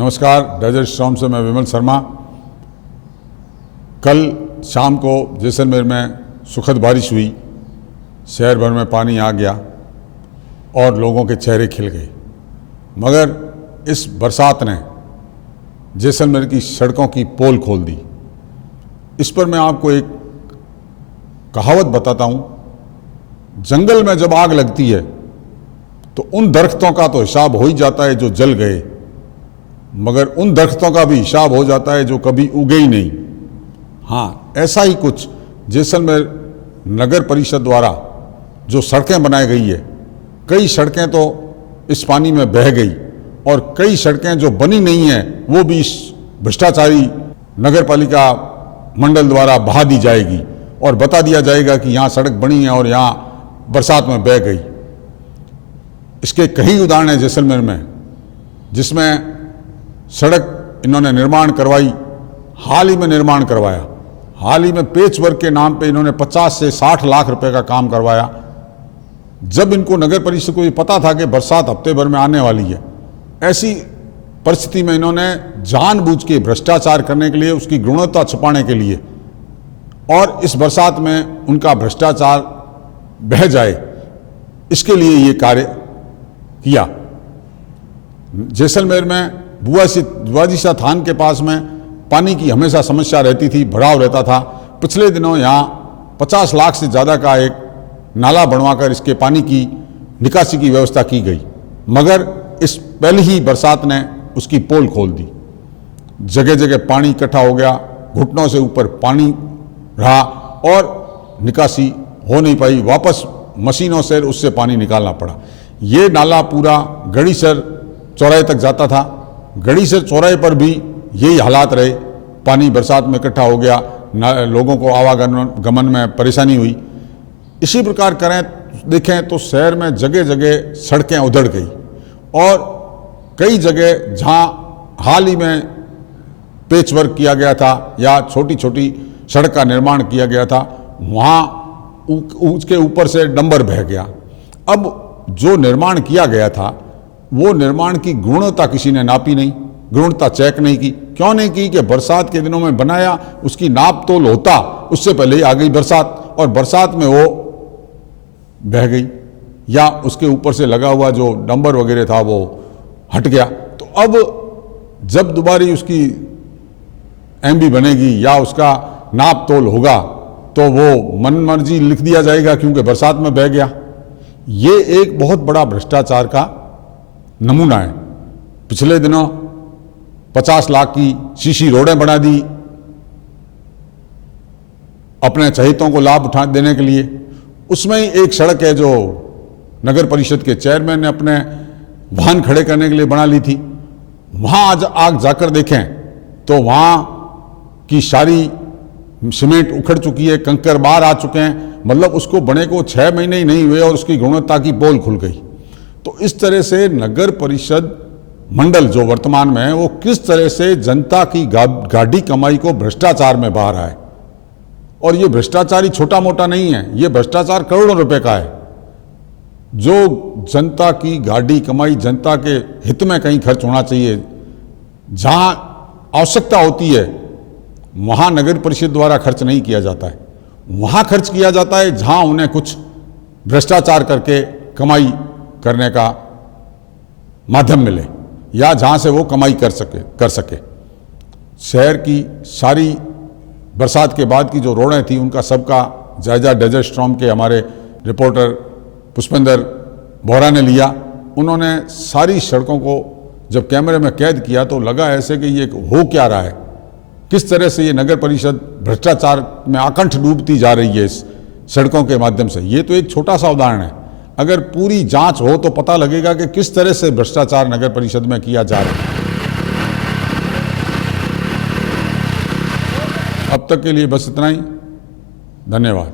नमस्कार, desert storm से मैं विमल शर्मा। कल शाम को जैसलमेर में सुखद बारिश हुई, शहर भर में पानी आ गया और लोगों के चेहरे खिल गए। मगर इस बरसात ने जैसलमेर की सड़कों की पोल खोल दी। इस पर मैं आपको एक कहावत बताता हूँ। जंगल में जब आग लगती है तो उन दरख्तों का तो हिसाब हो ही जाता है जो जल गए, मगर उन दरख्तों का भी हिसाब हो जाता है जो कभी उगे ही नहीं। हाँ, ऐसा ही कुछ जैसलमेर नगर परिषद द्वारा जो सड़कें बनाई गई है, कई सड़कें तो इस पानी में बह गई और कई सड़कें जो बनी नहीं हैं वो भी इस भ्रष्टाचारी नगर पालिका मंडल द्वारा बहा दी जाएगी और बता दिया जाएगा कि यहाँ सड़क बनी है और यहाँ बरसात में बह गई। इसके कई उदाहरण हैं जैसलमेर में, जिसमें सड़क इन्होंने निर्माण करवाई, हाल ही में निर्माण करवाया। हाल ही में पेच वर्क के नाम पे इन्होंने 50 से 60 लाख रुपए का काम करवाया। जब इनको नगर परिषद को ये पता था कि बरसात हफ्ते भर में आने वाली है, ऐसी परिस्थिति में इन्होंने जानबूझ के भ्रष्टाचार करने के लिए, उसकी गुणवत्ता छुपाने के लिए और इस बरसात में उनका भ्रष्टाचार बह जाए, इसके लिए ये कार्य किया। जैसलमेर में बुआजीसा थान के पास में पानी की हमेशा समस्या रहती थी, भराव रहता था। पिछले दिनों यहाँ 50 लाख से ज़्यादा का एक नाला बनवाकर इसके पानी की निकासी की व्यवस्था की गई, मगर इस पहली ही बरसात ने उसकी पोल खोल दी। जगह जगह पानी इकट्ठा हो गया, घुटनों से ऊपर पानी रहा और निकासी हो नहीं पाई। वापस मशीनों से उससे पानी निकालना पड़ा। ये नाला पूरा गढ़ीसर चौराहे तक जाता था। गढ़ीसर चौराहे पर भी यही हालात रहे, पानी बरसात में इकट्ठा हो गया, लोगों को आवागमन में परेशानी हुई। इसी प्रकार देखें तो शहर में जगह जगह सड़कें उधड़ गई और कई जगह जहां हाल ही में पेच वर्क किया गया था या छोटी छोटी सड़क का निर्माण किया गया था, वहां उसके ऊपर से डंबर बह गया। अब जो निर्माण किया गया था वो निर्माण की गुणवत्ता किसी ने नापी नहीं, गुणवत्ता चेक नहीं की। क्यों नहीं की कि बरसात के दिनों में बनाया, उसकी नाप तोल होता, उससे पहले ही आ गई बरसात और बरसात में वो बह गई या उसके ऊपर से लगा हुआ जो डंबर वगैरह था वो हट गया। तो अब जब दोबारा उसकी एमबी बनेगी या उसका नाप तोल होगा तो वो मनमर्जी लिख दिया जाएगा क्योंकि बरसात में बह गया। ये एक बहुत बड़ा भ्रष्टाचार का नमूना है। पिछले दिनों 50 लाख की सीसी रोडें बना दी अपने चहेतों को लाभ उठा देने के लिए। उसमें ही एक सड़क है जो नगर परिषद के चेयरमैन ने अपने वाहन खड़े करने के लिए बना ली थी। वहां आज आग जाकर देखें तो वहां की सारी सीमेंट उखड़ चुकी है, कंकर बाहर आ चुके हैं। मतलब उसको बने को 6 महीने ही नहीं हुए और उसकी गुणवत्ता की पोल खुल गई। तो इस तरह से नगर परिषद मंडल जो वर्तमान में है वो किस तरह से जनता की गाढ़ी कमाई को भ्रष्टाचार में बहा रहा है। और ये भ्रष्टाचार ही छोटा मोटा नहीं है, ये भ्रष्टाचार करोड़ों रुपए का है। जो जनता की गाढ़ी कमाई जनता के हित में कहीं खर्च होना चाहिए, जहां आवश्यकता होती है वहां नगर परिषद द्वारा खर्च नहीं किया जाता है। वहां खर्च किया जाता है जहां उन्हें कुछ भ्रष्टाचार करके कमाई करने का माध्यम मिले या जहां से वो कमाई कर सके। शहर की सारी बरसात के बाद की जो रोडें थी उनका सबका जायजा डेजर्ट स्टॉर्म के हमारे रिपोर्टर पुष्पेंद्र बोहरा ने लिया। उन्होंने सारी सड़कों को जब कैमरे में कैद किया तो लगा ऐसे कि ये हो क्या रहा है, किस तरह से ये नगर परिषद भ्रष्टाचार में आकंठ डूबती जा रही है इस सड़कों के माध्यम से। ये तो एक छोटा सा उदाहरण है, अगर पूरी जांच हो तो पता लगेगा कि किस तरह से भ्रष्टाचार नगर परिषद में किया जा रहा है। अब तक के लिए बस इतना ही। धन्यवाद।